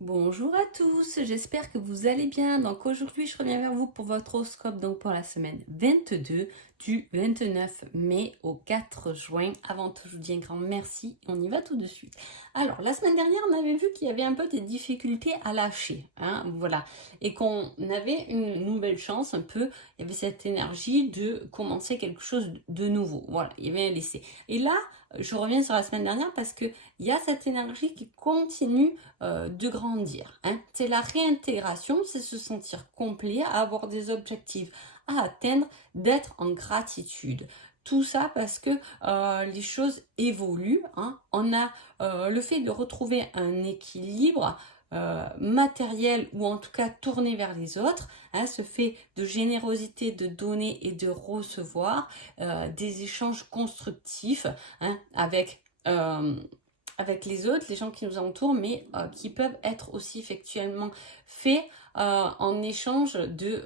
Bonjour à tous, j'espère que vous allez bien. Donc aujourd'hui, je reviens vers vous pour votre horoscope donc pour la semaine 22 du 29 mai au 4 juin. Avant tout, je vous dis un grand merci et on y va tout de suite. Alors, la semaine dernière, on avait vu qu'il y avait un peu des difficultés à lâcher, hein, voilà, et qu'on avait une nouvelle chance un peu, il y avait cette énergie de commencer quelque chose de nouveau. Voilà, il y avait un laisser. Et là, je reviens sur la semaine dernière parce que il y a cette énergie qui continue de grandir, hein. C'est la réintégration, c'est se sentir complet, avoir des objectifs à atteindre, d'être en gratitude. Tout ça parce que les choses évoluent, hein. On a le fait de retrouver un équilibre matériel ou en tout cas tourné vers les autres, hein, ce fait de générosité, de donner et de recevoir, des échanges constructifs, hein, avec les autres, les gens qui nous entourent, mais qui peuvent être aussi effectuellement faits en échange de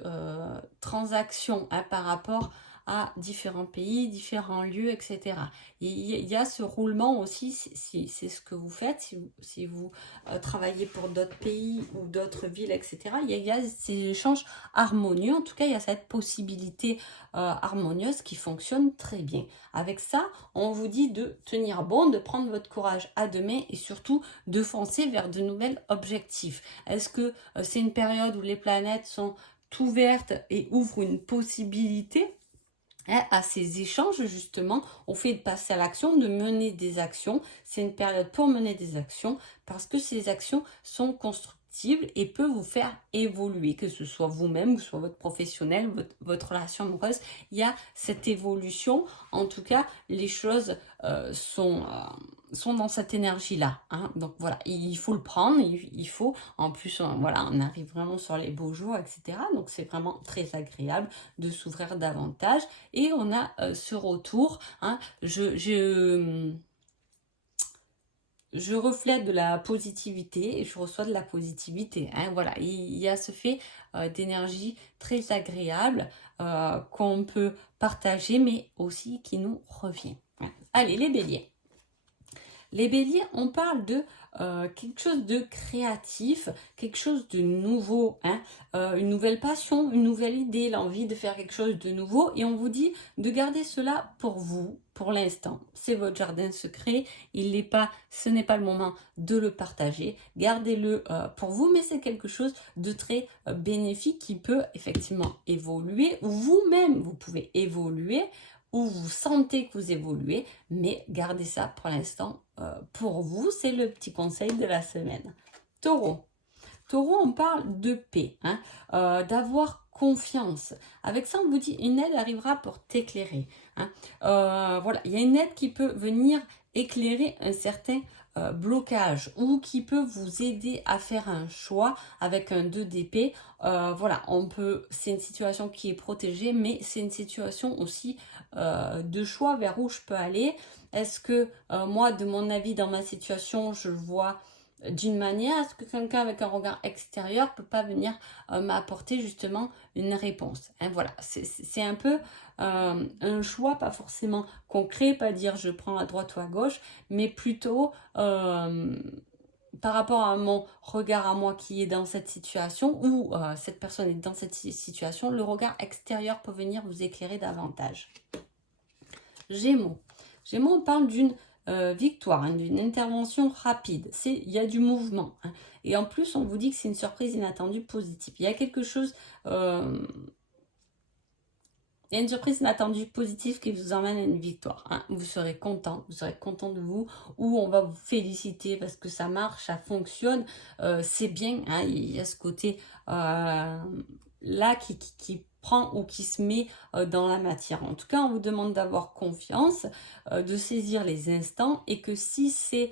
transactions, hein, par rapport à différents pays, différents lieux, etc. Il y a ce roulement aussi, si c'est ce que vous faites, si vous travaillez pour d'autres pays ou d'autres villes, etc. Il y a ces échanges harmonieux, en tout cas il y a cette possibilité harmonieuse qui fonctionne très bien. Avec ça, on vous dit de tenir bon, de prendre votre courage à deux mains et surtout de foncer vers de nouvelles objectifs. Est-ce que c'est une période où les planètes sont ouvertes et ouvrent une possibilité, hein, à ces échanges justement, au fait de passer à l'action, de mener des actions? C'est une période pour mener des actions parce que ces actions sont constructives et peuvent vous faire évoluer, que ce soit vous-même, que ce soit votre professionnel, votre relation amoureuse. Il y a cette évolution. En tout cas, les choses sont dans cette énergie-là, hein. Donc voilà, il faut le prendre, il faut, en plus, voilà, on arrive vraiment sur les beaux jours, etc. Donc c'est vraiment très agréable de s'ouvrir davantage. Et on a ce retour, hein, je reflète de la positivité et je reçois de la positivité, hein, voilà, il y a ce fait d'énergie très agréable qu'on peut partager, mais aussi qui nous revient. Allez, les béliers. Les béliers, on parle de quelque chose de créatif, quelque chose de nouveau, hein, une nouvelle passion, une nouvelle idée, l'envie de faire quelque chose de nouveau. Et on vous dit de garder cela pour vous, pour l'instant. C'est votre jardin secret. Ce n'est pas le moment de le partager. Gardez-le pour vous, mais c'est quelque chose de très bénéfique qui peut effectivement évoluer. Ou vous-même, vous pouvez évoluer, ou vous sentez que vous évoluez, mais gardez ça pour l'instant pour vous. C'est le petit conseil de la semaine. Taureau. Taureau, on parle de paix, hein, d'avoir confiance. Avec ça, on vous dit une aide arrivera pour t'éclairer, hein. Voilà, il y a une aide qui peut venir éclairer un certain blocage ou qui peut vous aider à faire un choix avec un 2 d'épée. Voilà, c'est une situation qui est protégée, mais c'est une situation aussi de choix vers où je peux aller. Est-ce que moi, de mon avis, dans ma situation, je le vois d'une manière à ce que quelqu'un avec un regard extérieur ne peut pas venir m'apporter justement une réponse, hein, voilà, c'est un peu un choix, pas forcément concret, pas dire je prends à droite ou à gauche, mais plutôt par rapport à mon regard à moi qui est dans cette situation ou cette personne est dans cette situation, le regard extérieur peut venir vous éclairer davantage. Gémeaux. Gémeaux, on parle d'une victoire, hein, d'une intervention rapide. Il y a du mouvement, hein. Et en plus, on vous dit que c'est une surprise inattendue positive. Il y a quelque chose, il y a une surprise inattendue positive qui vous emmène à une victoire, hein. Vous serez content de vous, ou on va vous féliciter parce que ça marche, ça fonctionne, c'est bien, hein. Il y a ce côté là qui prend ou qui se met dans la matière. En tout cas, on vous demande d'avoir confiance, de saisir les instants, et que si c'est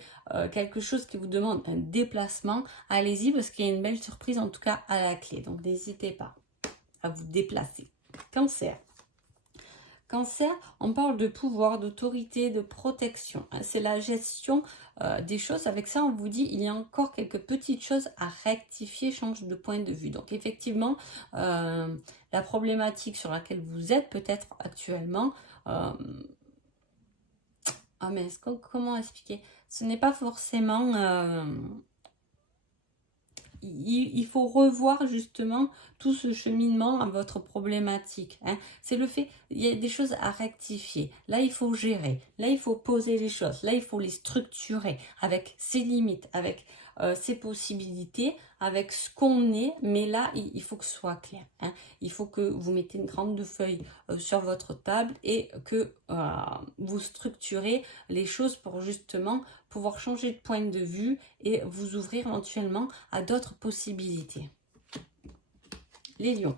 quelque chose qui vous demande un déplacement, allez-y parce qu'il y a une belle surprise en tout cas à la clé. Donc n'hésitez pas à vous déplacer. Cancer. Cancer, on parle de pouvoir, d'autorité, de protection, hein. C'est la gestion des choses. Avec ça, on vous dit il y a encore quelques petites choses à rectifier, change de point de vue. Donc effectivement, la problématique sur laquelle vous êtes peut-être actuellement, ah mais comment expliquer? Ce n'est pas forcément il faut revoir justement tout ce cheminement à votre problématique, hein. C'est le fait, il y a des choses à rectifier. Là, il faut gérer. Là, il faut poser les choses. Là, il faut les structurer avec ses limites, avec ses possibilités, avec ce qu'on est. Mais là, il faut que ce soit clair, hein. Il faut que vous mettez une grande feuille sur votre table et que vous structurez les choses pour justement pouvoir changer de point de vue et vous ouvrir éventuellement à d'autres possibilités. Les lions.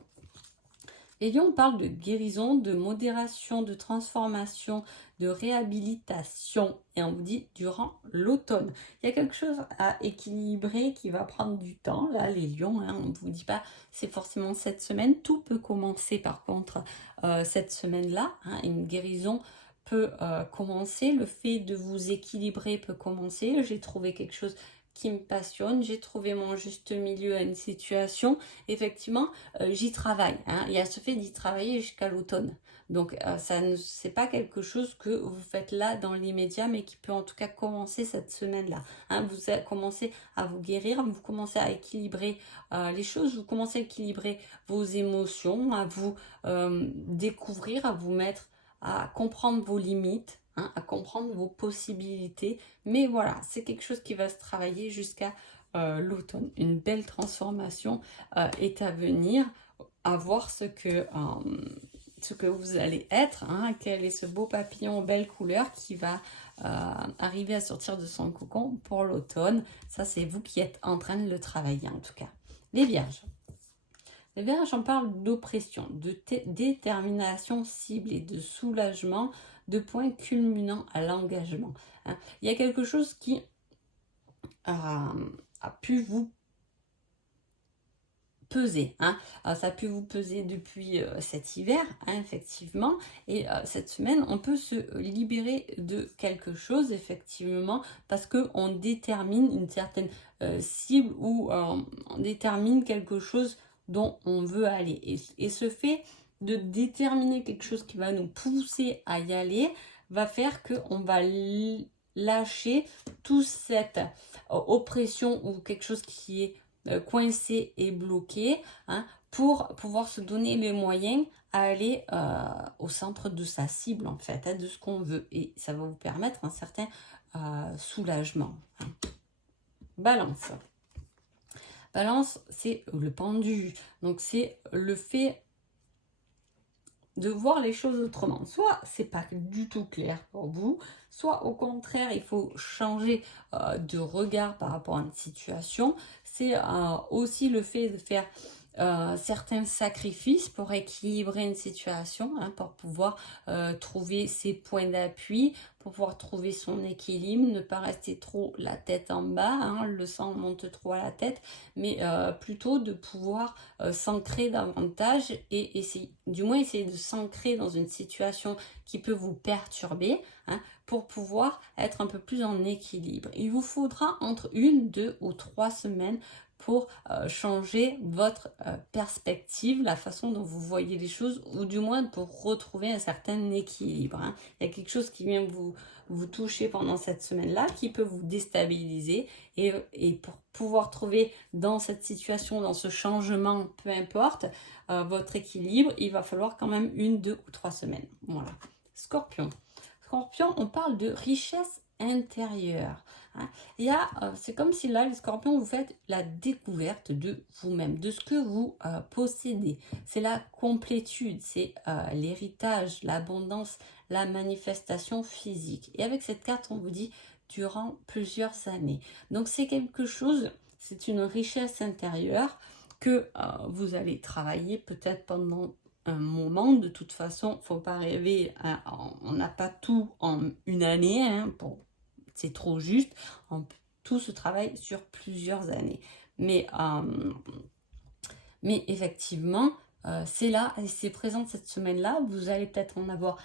Les lions parlent de guérison, de modération, de transformation, de réhabilitation. Et on vous dit durant l'automne. Il y a quelque chose à équilibrer qui va prendre du temps. Là, les lions, hein, on ne vous dit pas c'est forcément cette semaine. Tout peut commencer par contre cette semaine-là. Hein, une guérison peut commencer. Le fait de vous équilibrer peut commencer. J'ai trouvé quelque chose qui me passionne, j'ai trouvé mon juste milieu à une situation, effectivement, j'y travaille, hein. Il y a ce fait d'y travailler jusqu'à l'automne. Donc, c'est pas quelque chose que vous faites là dans l'immédiat, mais qui peut en tout cas commencer cette semaine-là, hein. Vous commencez à vous guérir, vous commencez à équilibrer les choses, vous commencez à équilibrer vos émotions, à vous découvrir, à vous mettre, à comprendre vos limites, hein, à comprendre vos possibilités. Mais voilà, c'est quelque chose qui va se travailler jusqu'à l'automne. Une belle transformation est à venir, à voir ce que vous allez être, hein, quel est ce beau papillon aux belles couleurs qui va arriver à sortir de son cocon pour l'automne. Ça, c'est vous qui êtes en train de le travailler en tout cas. Les vierges. Les vierges, on parle d'oppression, de détermination ciblée, de soulagement, de points culminants à l'engagement, hein. Il y a quelque chose qui a pu vous peser, hein. Ça a pu vous peser depuis cet hiver, hein, effectivement, et cette semaine on peut se libérer de quelque chose effectivement parce que on détermine une certaine cible ou on détermine quelque chose dont on veut aller, et ce fait de déterminer quelque chose qui va nous pousser à y aller va faire que on va lâcher toute cette oppression ou quelque chose qui est coincé et bloqué, hein, pour pouvoir se donner les moyens à aller au centre de sa cible en fait, hein, de ce qu'on veut, et ça va vous permettre un certain soulagement, hein. Balance. Balance, c'est le pendu, donc c'est le fait de voir les choses autrement. Soit c'est pas du tout clair pour vous, soit au contraire il faut changer de regard par rapport à une situation. C'est aussi le fait de faire certains sacrifices pour équilibrer une situation, hein, pour pouvoir trouver ses points d'appui, pour pouvoir trouver son équilibre, ne pas rester trop la tête en bas, hein, le sang monte trop à la tête, mais plutôt de pouvoir s'ancrer davantage et essayer, du moins essayer de s'ancrer dans une situation qui peut vous perturber, hein, pour pouvoir être un peu plus en équilibre. Il vous faudra entre 1, 2 ou 3 semaines pour changer votre perspective, la façon dont vous voyez les choses, ou du moins pour retrouver un certain équilibre, hein. Il y a quelque chose qui vient vous toucher pendant cette semaine-là, qui peut vous déstabiliser, et pour pouvoir trouver dans cette situation, dans ce changement, peu importe, votre équilibre, il va falloir quand même 1, 2 ou 3 semaines. Voilà. Scorpion. Scorpion, on parle de richesse intérieure, hein. C'est comme si là, les scorpions, vous faites la découverte de vous-même, de ce que vous possédez. C'est la complétude, c'est l'héritage, l'abondance, la manifestation physique. Et avec cette carte, on vous dit durant plusieurs années. Donc c'est quelque chose, c'est une richesse intérieure que vous allez travailler peut-être pendant un moment. De toute façon, faut pas rêver, on n'a pas tout en une année, hein, c'est trop juste. Tout se travaille sur plusieurs années. Mais effectivement, c'est là, et c'est présent cette semaine-là. Vous allez peut-être en avoir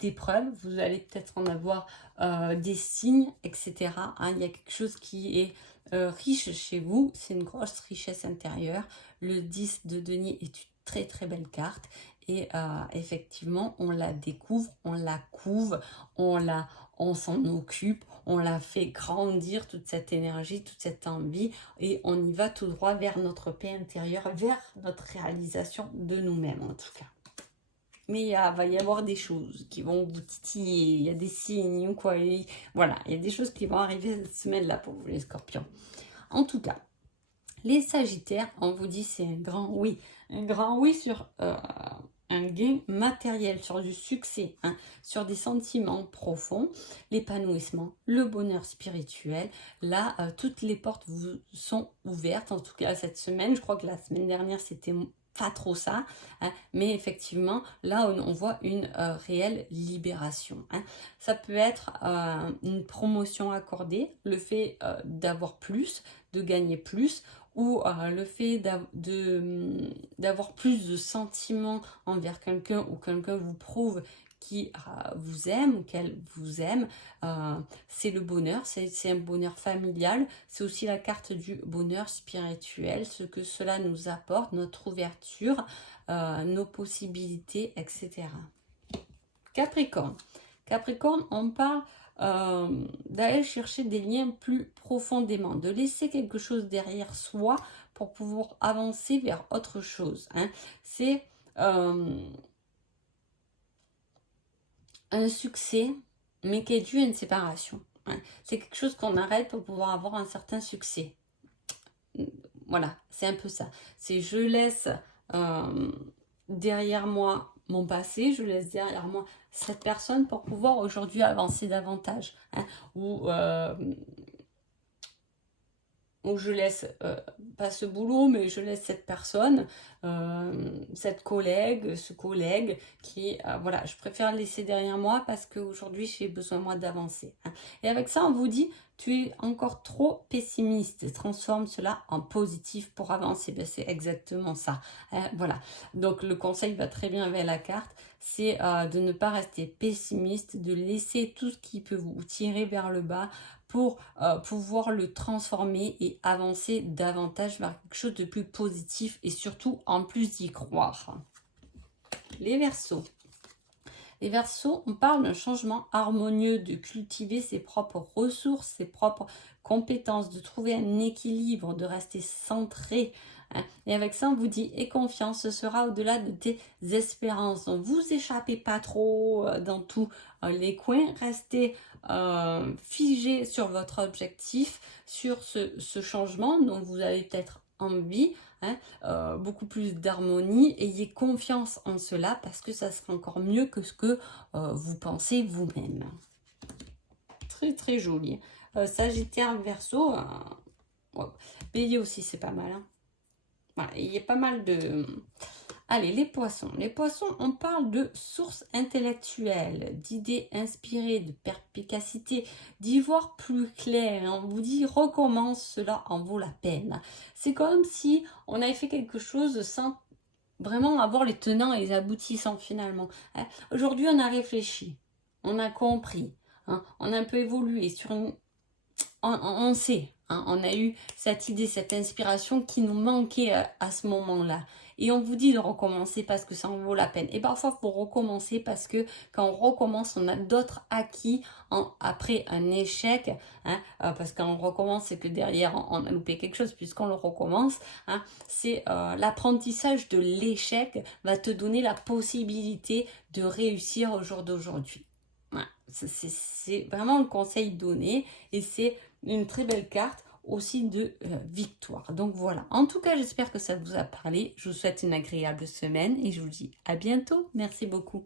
des preuves, vous allez peut-être en avoir des signes, etc., hein. Il y a quelque chose qui est riche chez vous, c'est une grosse richesse intérieure. Le 10 de denier est une très très belle carte, et effectivement on la découvre, on la couve, on s'en occupe, on la fait grandir, toute cette énergie, toute cette envie, et on y va tout droit vers notre paix intérieure, vers notre réalisation de nous-mêmes en tout cas. Mais il va y avoir des choses qui vont vous titiller, il y a des signes ou quoi, voilà, il y a des choses qui vont arriver cette semaine-là pour vous les scorpions. En tout cas, les sagittaires, on vous dit c'est un grand oui sur un gain matériel, sur du succès, hein, sur des sentiments profonds, l'épanouissement, le bonheur spirituel. Là, toutes les portes vous sont ouvertes, en tout cas cette semaine. Je crois que la semaine dernière, c'était pas trop ça, hein, mais effectivement, là, on voit une réelle libération. Hein. Ça peut être une promotion accordée, le fait d'avoir plus, de gagner plus, ou le fait d'avoir plus de sentiments envers quelqu'un, ou quelqu'un vous prouve qui vous aime ou qu'elle vous aime, c'est le bonheur, c'est un bonheur familial, c'est aussi la carte du bonheur spirituel, ce que cela nous apporte, notre ouverture, nos possibilités, etc. Capricorne. Capricorne, on parle d'aller chercher des liens plus profondément, de laisser quelque chose derrière soi pour pouvoir avancer vers autre chose. Hein. C'est un succès, mais qui est dû à une séparation. Hein. C'est quelque chose qu'on arrête pour pouvoir avoir un certain succès. Voilà, c'est un peu ça. C'est je laisse derrière moi mon passé, je laisse derrière moi cette personne pour pouvoir aujourd'hui avancer davantage. Hein, ou je laisse pas ce boulot, mais je laisse cette personne, cette collègue, ce collègue qui, voilà, je préfère laisser derrière moi parce qu'aujourd'hui j'ai besoin moi d'avancer. Hein. Et avec ça, on vous dit, tu es encore trop pessimiste, transforme cela en positif pour avancer. Ben, c'est exactement ça. Hein, voilà. Donc le conseil va très bien avec la carte, c'est de ne pas rester pessimiste, de laisser tout ce qui peut vous tirer vers le bas pour pouvoir le transformer et avancer davantage vers quelque chose de plus positif et surtout en plus d'y croire. Les Verseaux. Les Verseaux, on parle d'un changement harmonieux, de cultiver ses propres ressources, ses propres compétences, de trouver un équilibre, de rester centré. Hein. Et avec ça, on vous dit, aie confiance, ce sera au-delà de tes espérances. Donc, vous échappez pas trop dans tous les coins, restez figé sur votre objectif, sur ce changement dont vous avez peut-être envie. Hein, beaucoup plus d'harmonie, ayez confiance en cela parce que ça sera encore mieux que ce que vous pensez vous-même. Très très joli. Sagittaire, Verseau, Bélier aussi c'est pas mal. Hein. Voilà, il y a pas mal de... Allez, les poissons. Les poissons, on parle de sources intellectuelles, d'idées inspirées, de perspicacité, d'y voir plus clair. On vous dit, recommence, cela en vaut la peine. C'est comme si on avait fait quelque chose sans vraiment avoir les tenants et les aboutissants finalement. Hein. Aujourd'hui, on a réfléchi, on a compris, hein, on a un peu évolué sur une... On sait, hein, on a eu cette idée, cette inspiration qui nous manquait à ce moment-là. Et on vous dit de recommencer parce que ça en vaut la peine. Et parfois, il faut recommencer parce que quand on recommence, on a d'autres acquis après un échec. Hein, parce qu'on recommence, c'est que derrière, on a loupé quelque chose puisqu'on le recommence. Hein, c'est l'apprentissage de l'échec va te donner la possibilité de réussir au jour d'aujourd'hui. Voilà, c'est vraiment le conseil donné et c'est une très belle carte aussi de victoire. Donc voilà, en tout cas j'espère que ça vous a parlé, je vous souhaite une agréable semaine et je vous dis à bientôt, merci beaucoup.